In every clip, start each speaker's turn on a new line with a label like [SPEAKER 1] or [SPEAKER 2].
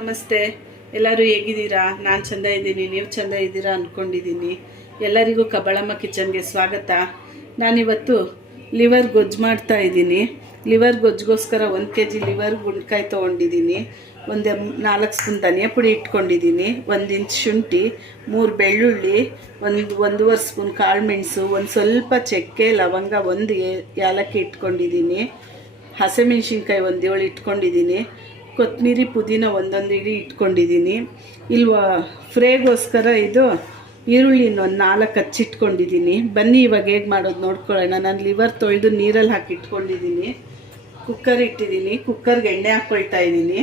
[SPEAKER 1] ನಮಸ್ತೆ. ಎಲ್ಲರೂ ಹೇಗಿದ್ದೀರಾ? ನಾನು ಚೆಂದ ಇದ್ದೀನಿ. ನೀವು ಚೆಂದ ಇದ್ದೀರಾ ಅಂದ್ಕೊಂಡಿದ್ದೀನಿ ಎಲ್ಲರಿಗೂ ಕಬಳಮ್ಮ ಕಿಚನ್ಗೆ ಸ್ವಾಗತ. ನಾನಿವತ್ತು ಲಿವರ್ ಗೊಜ್ಜು ಮಾಡ್ತಾ ಇದ್ದೀನಿ. ಲಿವರ್ ಗೊಜ್ಜಿಗೋಸ್ಕರ ಒಂದು ಕೆ ಜಿ ಲಿವರ್ ಗುಂಡ್ಕಾಯಿ ತೊಗೊಂಡಿದ್ದೀನಿ. ಒಂದು ನಾಲ್ಕು ಸ್ಪೂನ್ ಧನಿಯಾ ಪುಡಿ ಇಟ್ಕೊಂಡಿದ್ದೀನಿ. ಒಂದು ಇಂಚ್ ಶುಂಠಿ, ಮೂರು ಬೆಳ್ಳುಳ್ಳಿ, ಒಂದು, ಒಂದೂವರೆ ಸ್ಪೂನ್ ಕಾಳು ಮೆಣಸು, ಒಂದು ಸ್ವಲ್ಪ ಚಕ್ಕೆ, ಲವಂಗ, ಒಂದು ಏ- ಏಲಕ್ಕಿ ಇಟ್ಕೊಂಡಿದ್ದೀನಿ. ಹಸಿಮೆಣ್ಸಿನ್ಕಾಯಿ ಒಂದು ಏಳು ಇಟ್ಕೊಂಡಿದ್ದೀನಿ. ಕೊತ್ತಂಬರಿ ಪುದೀನ ಒಂದೊಂದು ಇಡಿ ಇಟ್ಕೊಂಡಿದ್ದೀನಿ. ಇಲ್ವಾ, ಫ್ರೇಗೋಸ್ಕರ ಇದು ಈರುಳ್ಳಿನ ಒಂದು ನಾಲ್ಕು ಹಚ್ಚಿಟ್ಕೊಂಡಿದ್ದೀನಿ. ಬನ್ನಿ, ಇವಾಗ ಹೇಗೆ ಮಾಡೋದು ನೋಡ್ಕೊಳ್ಳೋಣ. ನಾನು ಲಿವರ್ ತೊಳೆದು ನೀರಲ್ಲಿ ಹಾಕಿ ಇಟ್ಕೊಂಡಿದ್ದೀನಿ. ಕುಕ್ಕರ್ ಇಟ್ಟಿದ್ದೀನಿ. ಕುಕ್ಕರ್ಗೆ ಎಣ್ಣೆ ಹಾಕ್ಕೊಳ್ತಾ ಇದ್ದೀನಿ.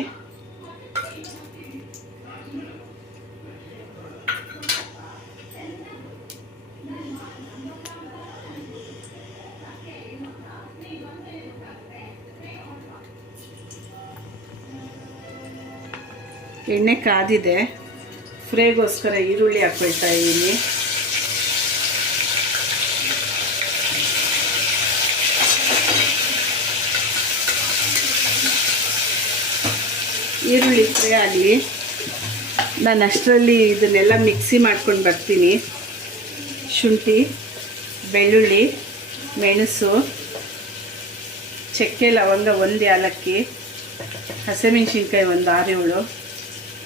[SPEAKER 1] ಎಣ್ಣೆ ಕಾದಿದೆ. ಫ್ರೈಗೋಸ್ಕರ ಈರುಳ್ಳಿ ಹಾಕ್ಕೊಳ್ತಾ ಇದ್ದೀನಿ ಈರುಳ್ಳಿ ಫ್ರೈ ಆಗಲಿ. ನಾನು ಅಷ್ಟರಲ್ಲಿ ಇದನ್ನೆಲ್ಲ ಮಿಕ್ಸಿ ಮಾಡ್ಕೊಂಡು ಬರ್ತೀನಿ. ಶುಂಠಿ, ಬೆಳ್ಳುಳ್ಳಿ, ಮೆಣಸು, ಚಕ್ಕೆ, ಲವಂಗ ಒಂದು ಏಲಕ್ಕಿ ಹಸಿಮೆಣ್ಸಿನ್ಕಾಯಿ ಒಂದು ಆರೇಳು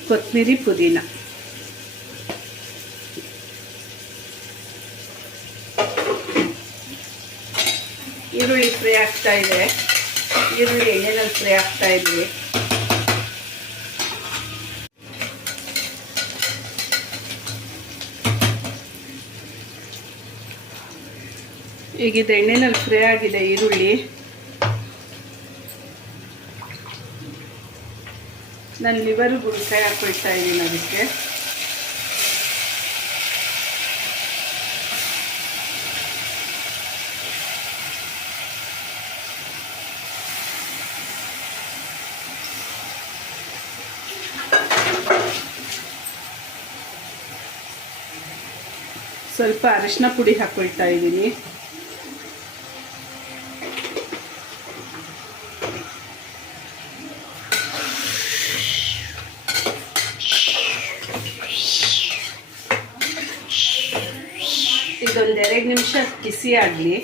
[SPEAKER 1] ಕೊತ್ತಂಬರಿ ಪುದೀನ. ಈರುಳ್ಳಿ ಫ್ರೈ ಆಗ್ತಾ ಇದೆ ಈರುಳ್ಳಿ ಎಣ್ಣೆನಲ್ಲಿ ಫ್ರೈ ಆಗ್ತಾ ಇದ್ವಿ ಈಗ ಎಣ್ಣೆನಲ್ಲಿ ಫ್ರೈ ಆಗಿದೆ ಈರುಳ್ಳಿ. ನಾನು ಲಿವರು ಗುಣಕಾಯಿ ಹಾಕೊಳ್ತಾ ಇದ್ದೀನಿ ಅದಕ್ಕೆ. ಸ್ವಲ್ಪ ಅರಿಶಿನ ಪುಡಿ ಹಾಕೊಳ್ತಾ ಇದ್ದೀನಿ. ಇದೊಂದು ಎರಡು ನಿಮಿಷ ಬಿಸಿ ಆಗಲಿ.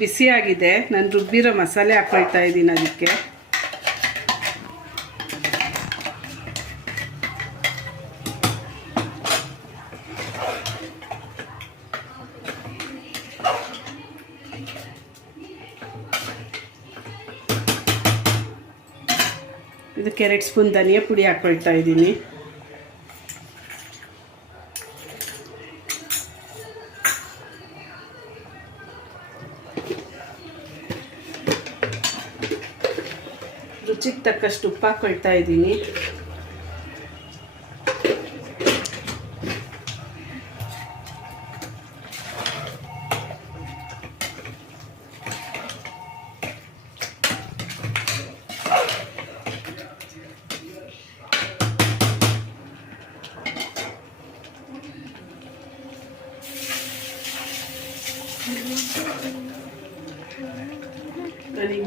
[SPEAKER 1] ಬಿಸಿಯಾಗಿದೆ. ನಾನು ರುಬ್ಬಿರೋ ಮಸಾಲೆ ಹಾಕೊಳ್ತಾ ಇದ್ದೀನಿ ಅದಕ್ಕೆ. ಇದಕ್ಕೆ ಎರಡು ಸ್ಪೂನ್ ಧನಿಯಾ ಪುಡಿ ಹಾಕ್ಕೊಳ್ತಾ ಇದ್ದೀನಿ. ರುಚಿಗೆ ತಕ್ಕಷ್ಟು ಉಪ್ಪು ಹಾಕ್ಕೊಳ್ತಾ ಇದ್ದೀನಿ.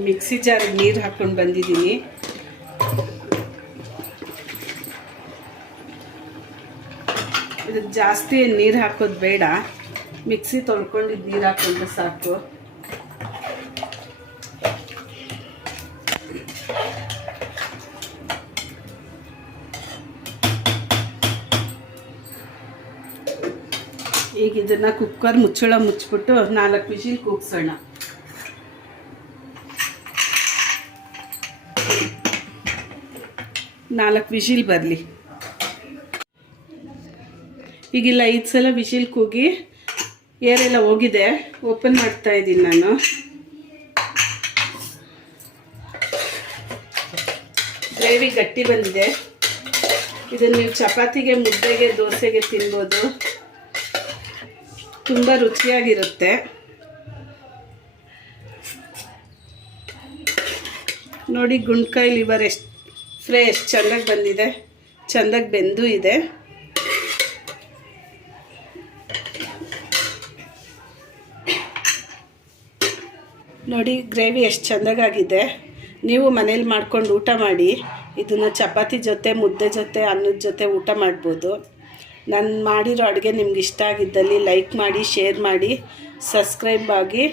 [SPEAKER 1] ಮಿಕ್ಸಿ ಜಾರಿಗೆ ನೀರು ಹಾಕ್ಕೊಂಡು ಬಂದಿದ್ದೀನಿ ಇದಕ್ಕೆ ಜಾಸ್ತಿ ನೀರು ಹಾಕೋದು ಬೇಡ. ಮಿಕ್ಸಿ ತೊಳ್ಕೊಂಡಿದ್ದು ನೀರು ಹಾಕೊಂಡ್ರೆ ಸಾಕು. ಈಗ ಇದನ್ನು ಕುಕ್ಕರ್ ಮುಚ್ಚಳ ಮುಚ್ಚಿಬಿಟ್ಟು ನಾಲ್ಕು ವಿಷಿಲ್ ಕೂಗ್ಸೋಣ. ನಾಲ್ಕು ವಿಷಿಲ್ ಬರಲಿ. ಈಗಿಲ್ಲ ಐದು ಸಲ ವಿಷಿಲ್ ಕೂಗಿ ಏರೆಲ್ಲ ಹೋಗಿದೆ. ಓಪನ್ ಮಾಡ್ತಾ ಇದ್ದೀನಿ ನಾನು. ಗ್ರೇವಿ ಗಟ್ಟಿ ಬಂದಿದೆ. ಇದನ್ನು ನೀವು ಚಪಾತಿಗೆ, ಮುದ್ದೆಗೆ, ದೋಸೆಗೆ ತಿನ್ಬೋದು. ತುಂಬ ರುಚಿಯಾಗಿರುತ್ತೆ. ನೋಡಿ ಗುಂಡ್ಕಾಯಿ ಲಿವರ್ ಎಷ್ಟು ಫ್ರೇ ಎಷ್ಟು ಬಂದಿದೆ. ಚೆಂದಾಗಿ ಬೆಂದು ಇದೆ. ನೋಡಿ, ಗ್ರೇವಿ ಎಷ್ಟು ಚಂದಾಗಿದೆ ನೀವು ಮನೇಲಿ ಮಾಡ್ಕೊಂಡು ಊಟ ಮಾಡಿ, ಇದನ್ನು ಚಪಾತಿ ಜೊತೆ, ಮುದ್ದೆ ಜೊತೆ, ಅನ್ನದ ಜೊತೆ ಊಟ ಮಾಡ್ಬೋದು. ನಾನು ಮಾಡಿರೋ ಅಡುಗೆ ನಿಮ್ಗೆ ಇಷ್ಟ ಆಗಿದ್ದಲ್ಲಿ ಲೈಕ್ ಮಾಡಿ, ಶೇರ್ ಮಾಡಿ, ಸಬ್ಸ್ಕ್ರೈಬ್ ಆಗಿ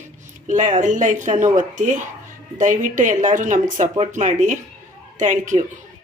[SPEAKER 1] ಲೈಕ್ ಲೈಕನ್ನು ಒತ್ತಿ, ದಯವಿಟ್ಟು ಎಲ್ಲರೂ ನಮಗೆ ಸಪೋರ್ಟ್ ಮಾಡಿ. தேங்க்யூ